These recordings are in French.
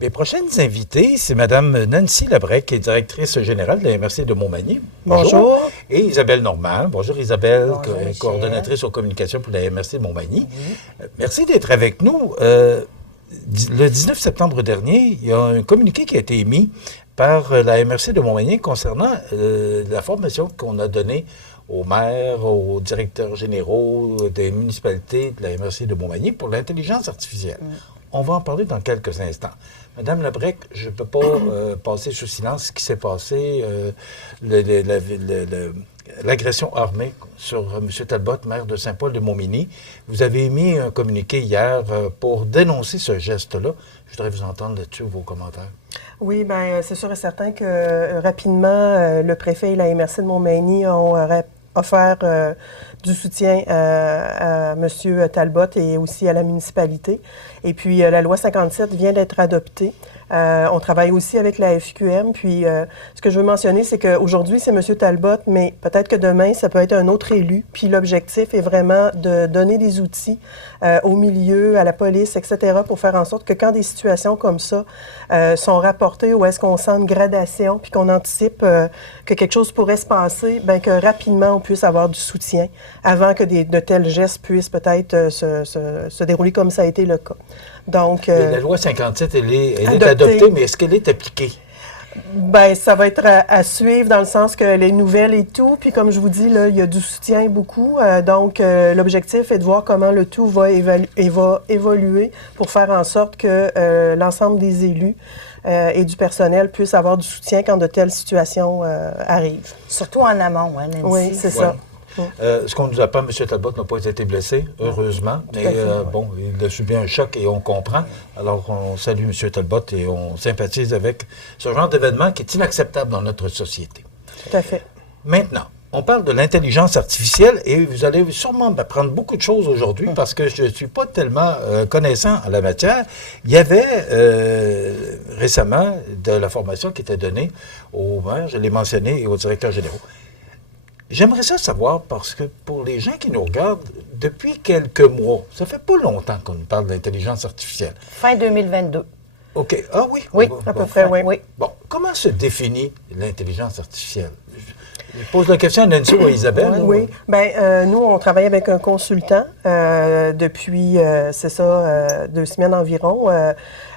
Les prochaines invitées, c'est Mme Nancy Labrec, qui est directrice générale de la MRC de Montmagny. Bonjour. Et Isabelle Normand. Bonjour Isabelle, Bonjour, coordonnatrice aux communications pour la MRC de Montmagny. Merci d'être avec nous. Le 19 septembre dernier, il y a un communiqué qui a été émis par la MRC de Montmagny concernant la formation qu'on a donnée aux maires, aux directeurs généraux des municipalités de la MRC de Montmagny pour l'intelligence artificielle. On va en parler dans quelques instants. Madame Labrec, je ne peux pas passer sous silence ce qui s'est passé, l'agression armée sur M. Talbot, maire de Saint-Paul-de-Montmagny. Vous avez émis un communiqué hier pour dénoncer ce geste-là. Je voudrais vous entendre là-dessus, vos commentaires. Oui, bien, c'est sûr et certain que rapidement, le préfet et la MRC de Montmagny ont offert du soutien à M. Talbot et aussi à la municipalité. Et puis, la loi 57 vient d'être adoptée. On travaille aussi avec la FQM. Puis, ce que je veux mentionner, c'est qu'aujourd'hui, c'est M. Talbot, mais peut-être que demain, ça peut être un autre élu. Puis, l'objectif est vraiment de donner des outils au milieu, à la police, etc., pour faire en sorte que quand des situations comme ça sont rapportées, où est-ce qu'on sent une gradation, puis qu'on anticipe que quelque chose pourrait se passer, bien que rapidement, on puisse avoir du soutien avant que de tels gestes puissent peut-être se dérouler comme ça a été le cas. Donc, la loi 57, elle est adoptée, mais est-ce qu'elle est appliquée? Bien, ça va être à suivre dans le sens que les nouvelles et tout. Puis comme je vous dis, là, il y a du soutien beaucoup. Donc, l'objectif est de voir comment le tout va évoluer pour faire en sorte que l'ensemble des élus et du personnel puissent avoir du soutien quand de telles situations arrivent. Surtout en amont, hein, Nancy? Oui, c'est ça. Ce qu'on nous apprend, M. Talbot n'a pas été blessé, heureusement, mais bon, il a subi un choc et on comprend. Alors, on salue M. Talbot et on sympathise avec ce genre d'événement qui est inacceptable dans notre société. Tout à fait. Maintenant, on parle de l'intelligence artificielle et vous allez sûrement apprendre beaucoup de choses aujourd'hui parce que je ne suis pas tellement connaissant en la matière. Il y avait récemment de la formation qui était donnée aux maires, je l'ai mentionné, et aux directeurs généraux. J'aimerais ça savoir parce que pour les gens qui nous regardent, depuis quelques mois, ça fait pas longtemps qu'on nous parle d'intelligence artificielle. Fin 2022. OK. Ah oui? Oui, à peu près, oui. Bon, comment se définit l'intelligence artificielle? Je pose la question à Nancy ou à Isabelle. Oui. Bien, nous, on travaille avec un consultant depuis, c'est ça, 2 semaines environ.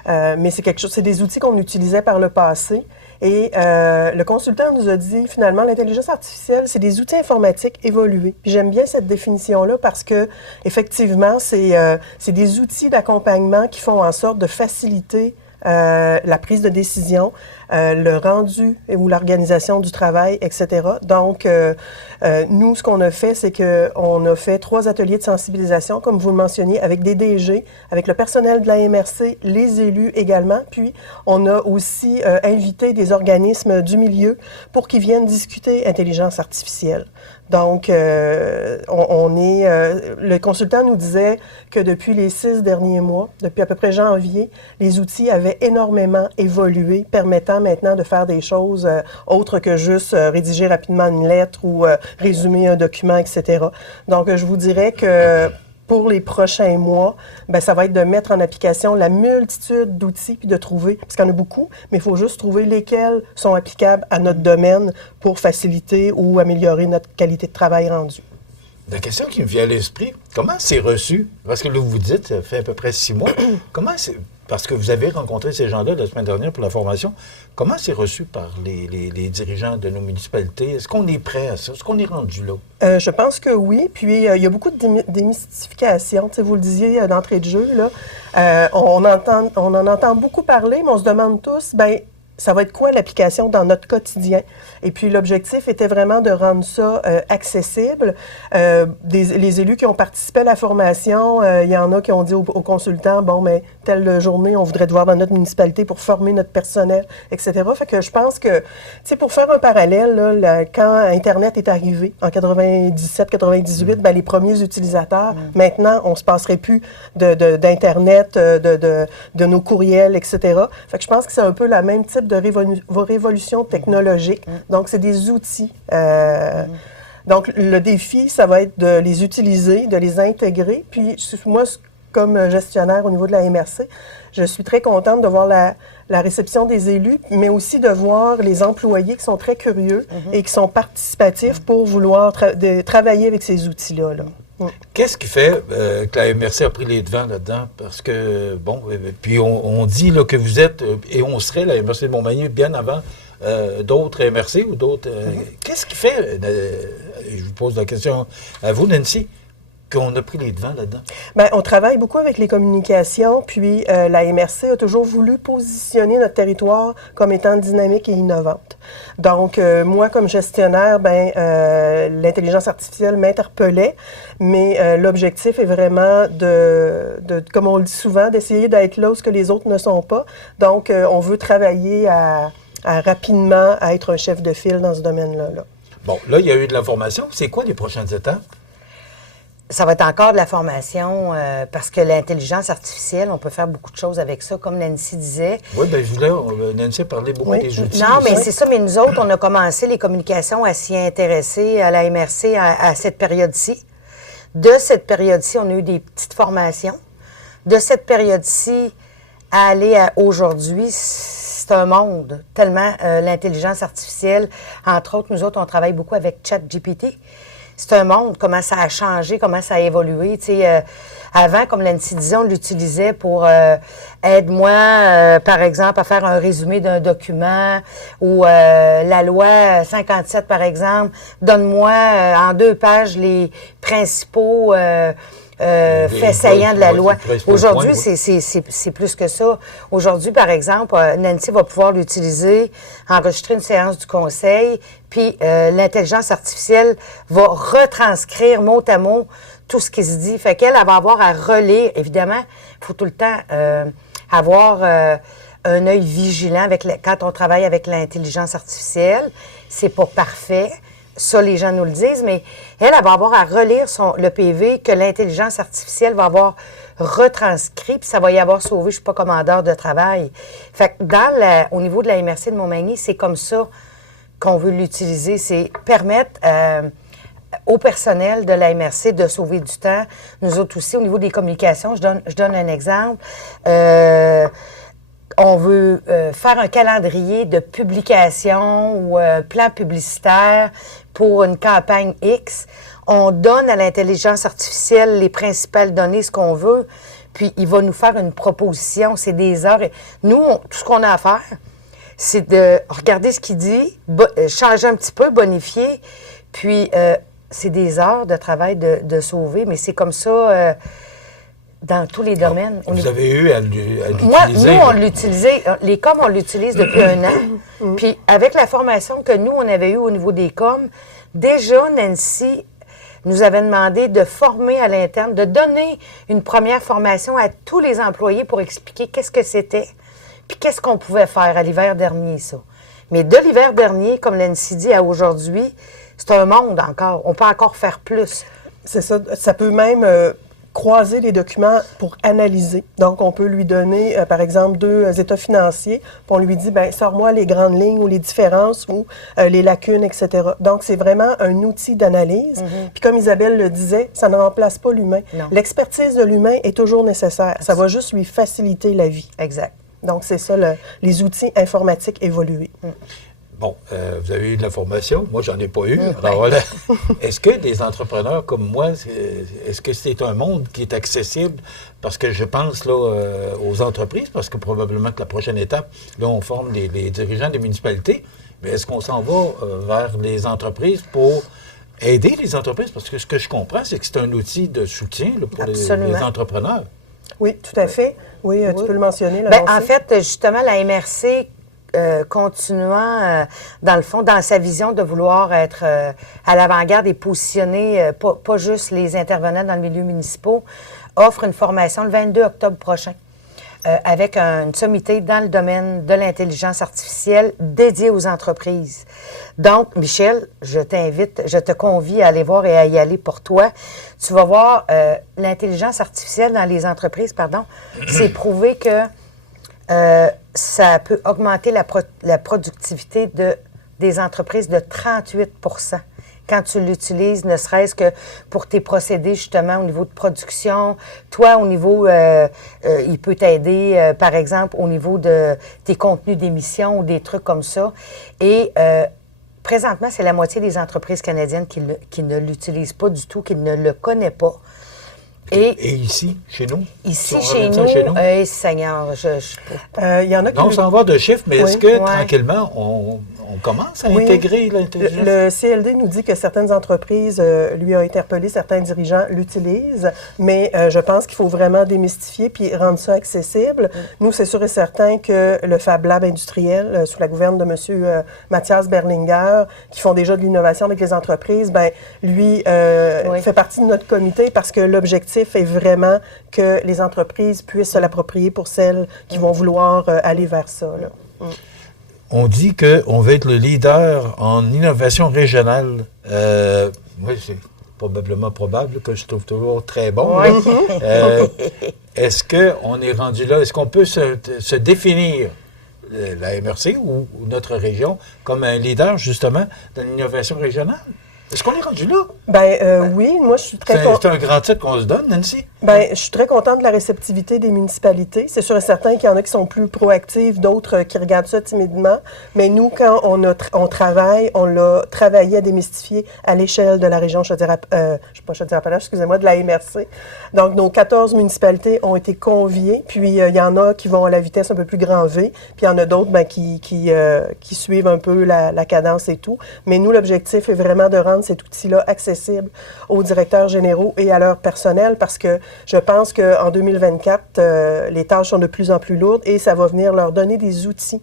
Mais c'est quelque chose, c'est des outils qu'on utilisait par le passé. Et le consultant nous a dit, finalement, l'intelligence artificielle, c'est des outils informatiques évolués. Puis j'aime bien cette définition-là parce que, effectivement, c'est des outils d'accompagnement qui font en sorte de faciliter la prise de décision, le rendu ou l'organisation du travail, etc. Donc, nous, ce qu'on a fait, c'est qu'on a fait 3 ateliers de sensibilisation, comme vous le mentionniez, avec des DG, avec le personnel de la MRC, les élus également. Puis, on a aussi invité des organismes du milieu pour qu'ils viennent discuter intelligence artificielle. Donc, le consultant nous disait que depuis les 6 derniers mois, depuis à peu près janvier, les outils avaient énormément évolué, permettant maintenant de faire des choses autres que juste rédiger rapidement une lettre ou résumer un document, etc. Donc, je vous dirais que pour les prochains mois, bien, ça va être de mettre en application la multitude d'outils puis de trouver, parce qu'il y en a beaucoup, mais il faut juste trouver lesquels sont applicables à notre domaine pour faciliter ou améliorer notre qualité de travail rendue. La question qui me vient à l'esprit, comment c'est reçu? Parce que là, vous dites, ça fait à peu près 6 mois. Comment c'est... Parce que vous avez rencontré ces gens-là la semaine dernière pour la formation. Comment c'est reçu par les dirigeants de nos municipalités? Est-ce qu'on est prêt à ça? Est-ce qu'on est rendu là? Je pense que oui. Puis, il y a beaucoup de démystification. Tu sais, vous le disiez d'entrée de jeu, là. On en entend beaucoup parler, mais on se demande tous, bien, ça va être quoi l'application dans notre quotidien? Et puis, l'objectif était vraiment de rendre ça accessible. Les élus qui ont participé à la formation, il y en a qui ont dit aux consultants, bon, mais telle journée, on voudrait te voir dans notre municipalité pour former notre personnel, etc. Fait que je pense que, tu sais, pour faire un parallèle, là, quand Internet est arrivé, en 97-98, bien, les premiers utilisateurs, maintenant, on ne se passerait plus d'Internet, de nos courriels, etc. Fait que je pense que c'est un peu le même type de révolution technologique. Donc, c'est des outils. Donc, le défi, ça va être de les utiliser, de les intégrer. Puis, moi, comme gestionnaire au niveau de la MRC, je suis très contente de voir la réception des élus, mais aussi de voir les employés qui sont très curieux et qui sont participatifs pour vouloir travailler avec ces outils-là. Là. Qu'est-ce qui fait que la MRC a pris les devants là-dedans? Parce que, bon, puis on dit là, que vous êtes, et on serait la MRC de Montmagny bien avant d'autres MRC ou d'autres... Qu'est-ce qui fait, je vous pose la question à vous, Nancy, qu'on a pris les devants là-dedans? Bien, on travaille beaucoup avec les communications, puis la MRC a toujours voulu positionner notre territoire comme étant dynamique et innovante. Donc, moi, comme gestionnaire, l'intelligence artificielle m'interpellait, mais l'objectif est vraiment comme on le dit souvent, d'essayer d'être là où les autres ne sont pas. Donc, on veut travailler à rapidement à être un chef de file dans ce domaine-là. Là. Bon, là, il y a eu de la formation. C'est quoi les prochaines étapes? Ça va être encore de la formation parce que l'intelligence artificielle, on peut faire beaucoup de choses avec ça, comme Nancy disait. Oui, bien, Nancy a parlé beaucoup des outils. Non, mais c'est ça. Mais nous autres, on a commencé les communications à s'y intéresser à la MRC à cette période-ci. De cette période-ci, on a eu des petites formations. De cette période-ci à aller à aujourd'hui, c'est un monde, tellement l'intelligence artificielle. Entre autres, nous autres, on travaille beaucoup avec ChatGPT. C'est un monde, comment ça a changé, comment ça a évolué. Tu sais, avant, comme Nancy disait, on l'utilisait pour aide-moi, par exemple, à faire un résumé d'un document ou la loi 57, par exemple, donne-moi en 2 pages les principaux faits saillants de la loi. Aujourd'hui, c'est plus que ça. Aujourd'hui, par exemple, Nancy va pouvoir l'utiliser, enregistrer une séance du conseil, puis l'intelligence artificielle va retranscrire mot à mot tout ce qui se dit. Fait qu'elle va avoir à relire. Évidemment, il faut tout le temps avoir un œil vigilant quand on travaille avec l'intelligence artificielle. C'est pas parfait. Ça, les gens nous le disent, mais elle va avoir à relire le PV que l'intelligence artificielle va avoir retranscrit, puis ça va y avoir sauvé, je ne suis pas commandeur de travail. Fait que au niveau de la MRC de Montmagny, c'est comme ça qu'on veut l'utiliser, c'est permettre au personnel de la MRC de sauver du temps. Nous autres aussi, au niveau des communications, je donne un exemple. On veut faire un calendrier de publication ou un plan publicitaire pour une campagne X. On donne à l'intelligence artificielle les principales données, ce qu'on veut, puis il va nous faire une proposition. C'est des heures. Nous, tout ce qu'on a à faire, c'est de regarder ce qu'il dit, changer un petit peu, bonifier, puis c'est des heures de travail de sauver, mais c'est comme ça... dans tous les domaines. Vous avez eu à l'utiliser? Nous, on l'utilisait. Les coms, on l'utilise depuis 1 an. Puis, avec la formation que nous, on avait eue au niveau des coms, déjà, Nancy nous avait demandé de former à l'interne, de donner une première formation à tous les employés pour expliquer qu'est-ce que c'était, puis qu'est-ce qu'on pouvait faire à l'hiver dernier, ça. Mais de l'hiver dernier, comme Nancy dit, à aujourd'hui, c'est un monde encore. On peut encore faire plus. C'est ça. Ça peut même... croiser les documents pour analyser. Donc, on peut lui donner, par exemple, 2 états financiers, puis on lui dit, bien, sors-moi les grandes lignes ou les différences ou les lacunes, etc. Donc, c'est vraiment un outil d'analyse. Puis, comme Isabelle le disait, ça ne remplace pas l'humain. L'expertise de l'humain est toujours nécessaire. Ça va juste lui faciliter la vie. Exact. Donc, c'est ça, les outils informatiques évolués. Bon, vous avez eu de la formation. Moi, j'en ai pas eu. Alors voilà. Est-ce que des entrepreneurs comme moi, est-ce que c'est un monde qui est accessible? Parce que je pense là aux entreprises, parce que probablement que la prochaine étape, là, on forme les dirigeants des municipalités. Mais est-ce qu'on s'en va vers les entreprises pour aider les entreprises? Parce que ce que je comprends, c'est que c'est un outil de soutien là, pour les entrepreneurs. Oui, tout à fait. Oui, tu peux le mentionner. Bien, en fait, justement, la MRC... continuant, dans le fond, dans sa vision de vouloir être à l'avant-garde et positionner, pas juste les intervenants dans le milieu municipal, offre une formation le 22 octobre prochain avec une sommité dans le domaine de l'intelligence artificielle dédiée aux entreprises. Donc, Michel, je t'invite, je te convie à aller voir et à y aller pour toi. Tu vas voir, l'intelligence artificielle dans les entreprises, c'est prouvé que ça peut augmenter la productivité des entreprises de 38 %. quand tu l'utilises, ne serait-ce que pour tes procédés, justement, au niveau de production. Toi, au niveau, il peut t'aider, par exemple, au niveau de tes contenus d'émission ou des trucs comme ça. Et présentement, c'est la moitié des entreprises canadiennes qui ne l'utilisent pas du tout, qui ne le connaissent pas. Et ici, chez nous? Ici, Si on chez ramène ça nous, chez nous? Il Seigneur, y en a qui... Non, sans avoir de chiffres, mais est-ce que Ouais. tranquillement, on commence à Oui. intégrer l'intelligence? Le CLD nous dit que certaines entreprises, lui a interpellé, certains dirigeants l'utilisent, mais je pense qu'il faut vraiment démystifier puis rendre ça accessible. Nous, c'est sûr et certain que le Fab Lab industriel, sous la gouverne de M. Mathias Berlinger, qui font déjà de l'innovation avec les entreprises, ben lui fait partie de notre comité parce que l'objectif est vraiment que les entreprises puissent se l'approprier pour celles qui vont vouloir aller vers ça, là. On dit qu'on veut être le leader en innovation régionale. Moi, c'est probable que je trouve toujours très bon. Ouais. Est-ce qu'on est rendu là? Est-ce qu'on peut se définir, la MRC ou notre région, comme un leader, justement, dans l'innovation régionale? Est-ce qu'on est rendu là? Oui, moi, je suis très C'est un grand titre qu'on se donne, Nancy? Je suis très contente de la réceptivité des municipalités. C'est sûr et certain qu'il y en a qui sont plus proactifs, d'autres qui regardent ça timidement. Mais nous, quand on travaille, on l'a travaillé à démystifier à l'échelle de la région Chaudière-Appalaches, excusez-moi, de la MRC. Donc, nos 14 municipalités ont été conviées. Puis, il y en a qui vont à la vitesse un peu plus grand V. Puis, il y en a d'autres qui suivent un peu la cadence et tout. Mais nous, l'objectif est vraiment de rendre cet outil-là accessible aux directeurs généraux et à leur personnel parce que je pense qu'en 2024, les tâches sont de plus en plus lourdes et ça va venir leur donner des outils.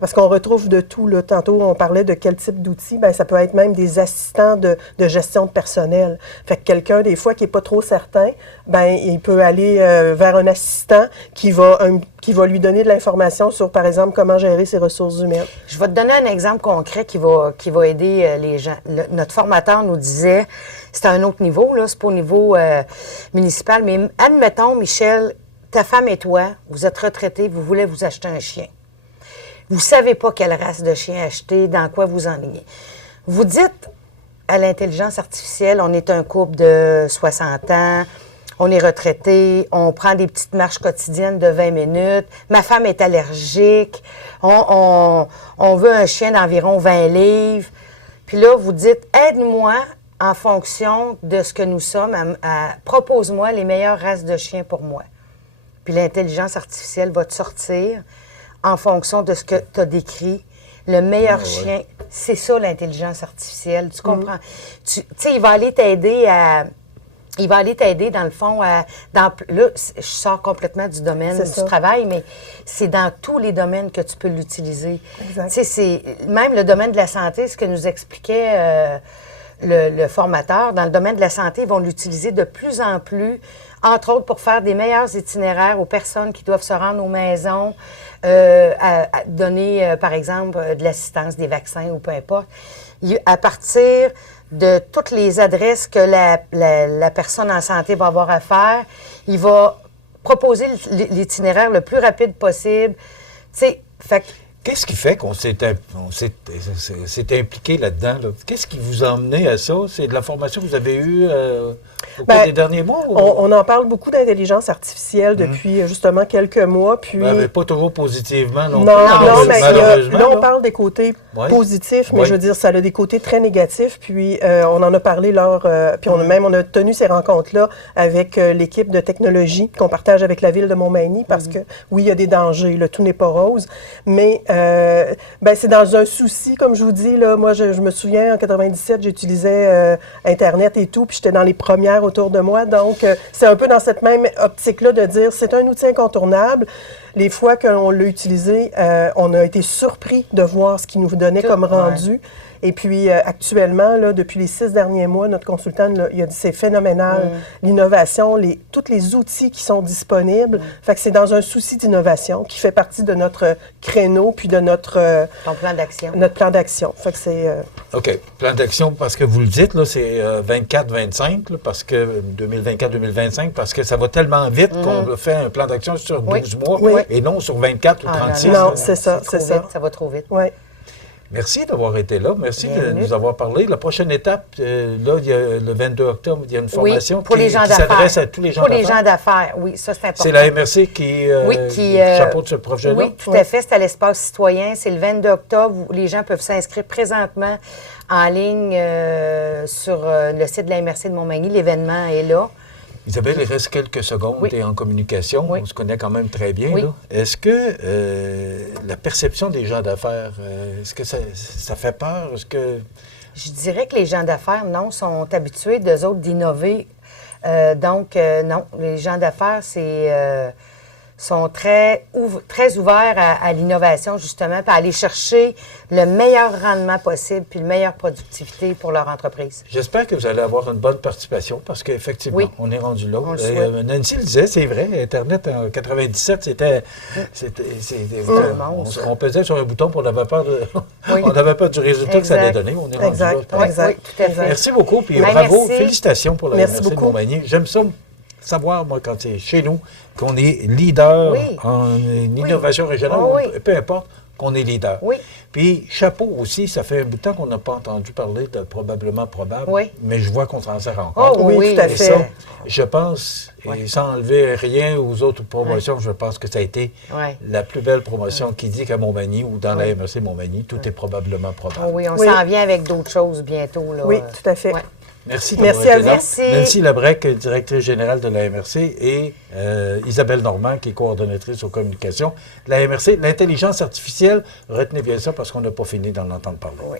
Parce qu'on retrouve de tout. Là. Tantôt, on parlait de quel type d'outils. Ça peut être même des assistants de gestion de personnel. Fait que quelqu'un, des fois, qui n'est pas trop certain, il peut aller vers un assistant qui va lui donner de l'information sur, par exemple, comment gérer ses ressources humaines. Je vais te donner un exemple concret qui va aider les gens. Notre formateur nous disait, c'est à un autre niveau, là, c'est pas au niveau municipal, mais admettons, Michel, ta femme et toi, vous êtes retraités, vous voulez vous acheter un chien. Vous ne savez pas quelle race de chien acheter, dans quoi vous enlignez. Vous dites à l'intelligence artificielle, on est un couple de 60 ans, on est retraité, on prend des petites marches quotidiennes de 20 minutes, ma femme est allergique, on veut un chien d'environ 20 livres. Puis là, vous dites, aide-moi en fonction de ce que nous sommes, propose-moi les meilleures races de chiens pour moi. Puis l'intelligence artificielle va te sortir en fonction de ce que tu as décrit, le meilleur chien. C'est ça, l'intelligence artificielle. Tu comprends? Tu sais, il va aller t'aider dans le fond, là, je sors complètement du domaine du travail, mais c'est dans tous les domaines que tu peux l'utiliser. Tu sais, c'est même le domaine de la santé, ce que nous expliquait le formateur, dans le domaine de la santé, ils vont l'utiliser de plus en plus, entre autres pour faire des meilleurs itinéraires aux personnes qui doivent se rendre aux maisons, à donner, par exemple, de l'assistance, des vaccins ou peu importe. À partir de toutes les adresses que la personne en santé va avoir à faire, il va proposer l'itinéraire le plus rapide possible. Tu sais, fait que qu'est-ce qui fait qu'on s'est impliqué là-dedans? Là? Qu'est-ce qui vous a emmené à ça? C'est de la formation que vous avez eue au cours des derniers mois? Ou? On en parle beaucoup d'intelligence artificielle depuis justement quelques mois. Puis... mais pas toujours positivement non plus. Non, mais malheureusement. Là, on parle des côtés positifs, mais je veux dire, ça a des côtés très négatifs. Puis on en a parlé puis on a tenu ces rencontres-là avec l'équipe de technologie qu'on partage avec la ville de Montmagny parce que, oui, il y a des dangers, le tout n'est pas rose, mais c'est dans un souci, comme je vous dis, là, moi, je me souviens, en 97, j'utilisais Internet et tout, puis j'étais dans les premières autour de moi. Donc, c'est un peu dans cette même optique-là de dire, c'est un outil incontournable. Les fois qu'on l'a utilisé, on a été surpris de voir ce qu'il nous donnait comme rendu. Ouais. Et puis, actuellement, là, depuis les 6 derniers mois, notre consultant, là, il a dit c'est phénoménal, l'innovation, tous les outils qui sont disponibles. Fait que c'est dans un souci d'innovation qui fait partie de notre créneau puis de notre... Ton plan d'action. Notre plan d'action. Fait que c'est... OK. Plan d'action, parce que vous le dites, là, c'est 24-25, parce que 2024-2025, parce que ça va tellement vite qu'on fait un plan d'action sur 12 mois et non sur 24 ou 36. Non, c'est ça, c'est ça. Ça va trop vite. Oui. Merci d'avoir été là. Merci de Bienvenue. nous avoir parlé. La prochaine étape, là, il y a, le 22 octobre, il y a une formation Oui, pour les gens qui d'affaires. s'adresse à tous les gens Pour les d'affaires. gens d'affaires, oui, ça c'est important. C'est la MRC qui, Oui, qui chapeaute ce projet-là? Oui, tout à fait. C'est à l'espace citoyen. C'est le 22 octobre où les gens peuvent s'inscrire présentement en ligne sur le site de la MRC de Montmagny. L'événement est là. Isabelle, il reste quelques secondes. Oui. Tu es en communication. Oui. On se connaît quand même très bien. Oui. Là. Est-ce que la perception des gens d'affaires, est-ce que ça fait peur? Est-ce que... Je dirais que les gens d'affaires, non, sont habitués d'eux autres d'innover. Donc, non, les gens d'affaires, sont très ouverts à l'innovation, justement, puis à aller chercher le meilleur rendement possible puis la meilleure productivité pour leur entreprise. J'espère que vous allez avoir une bonne participation parce qu'effectivement, Oui. on est rendu là. On le souhaite. Nancy le disait, c'est vrai, Internet en 97, c'était on pesait sur un bouton pour on avait peur Oui. on avait peur du résultat que ça allait Exact. donner. On est rendu Exact. là. Oui, Exact. oui, tout à fait. Merci beaucoup, puis Ben, bravo, merci. félicitations pour la Merci MRC de beaucoup. Montmagny. J'aime ça savoir, moi, quand c'est chez nous, qu'on est leader Oui. en innovation régionale, Oh, oui. peu importe, qu'on est leader. Oui. Puis, chapeau aussi, ça fait un bout de temps qu'on n'a pas entendu parler de probablement probable, Oui. mais je vois qu'on s'en sert encore. Oh, Oui, oui. tout à Et fait. ça, je pense, Ouais. et sans enlever rien aux autres promotions, je pense que ça a été Ouais. la plus belle promotion qui dit qu'à Montmagny ou dans la MRC Montmagny, tout est probablement probable. Oh, oui, on Oui. s'en vient avec d'autres choses bientôt. Là. Oui, tout à fait. Ouais. Merci Merci d'avoir à été vous. là. Merci. Nancy Lebrec, directrice générale de la MRC, et Isabelle Normand, qui est coordonnatrice aux communications de la MRC. L'intelligence artificielle, retenez bien ça parce qu'on n'a pas fini d'en entendre parler. Oui.